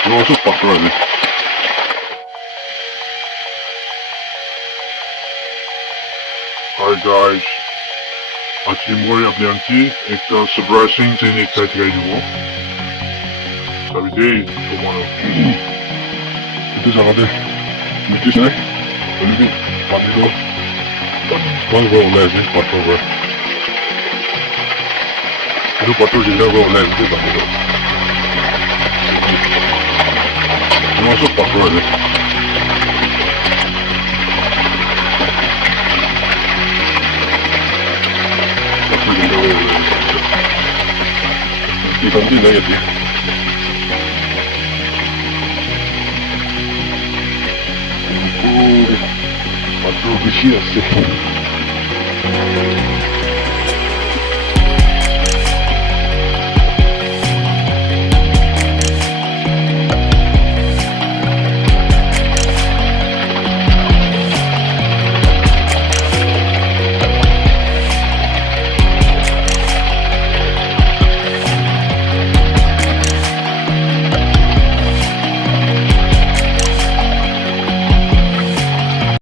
Masuk patron ni. Hi guys. আজকে মই আপনি আনছি একটা সারপ্রাইজিং জিনিস এক্সাইট গাই দিব তবে তোমার itu জায়গাতে ব্রিটিশ নাই বলবি পানি তো কোন গো লাগে পাট্রো গো itu পাট্রো জিলা গো লাগে পানি তো masuk পাট্রো ni ikan din na yun patro bisi আছে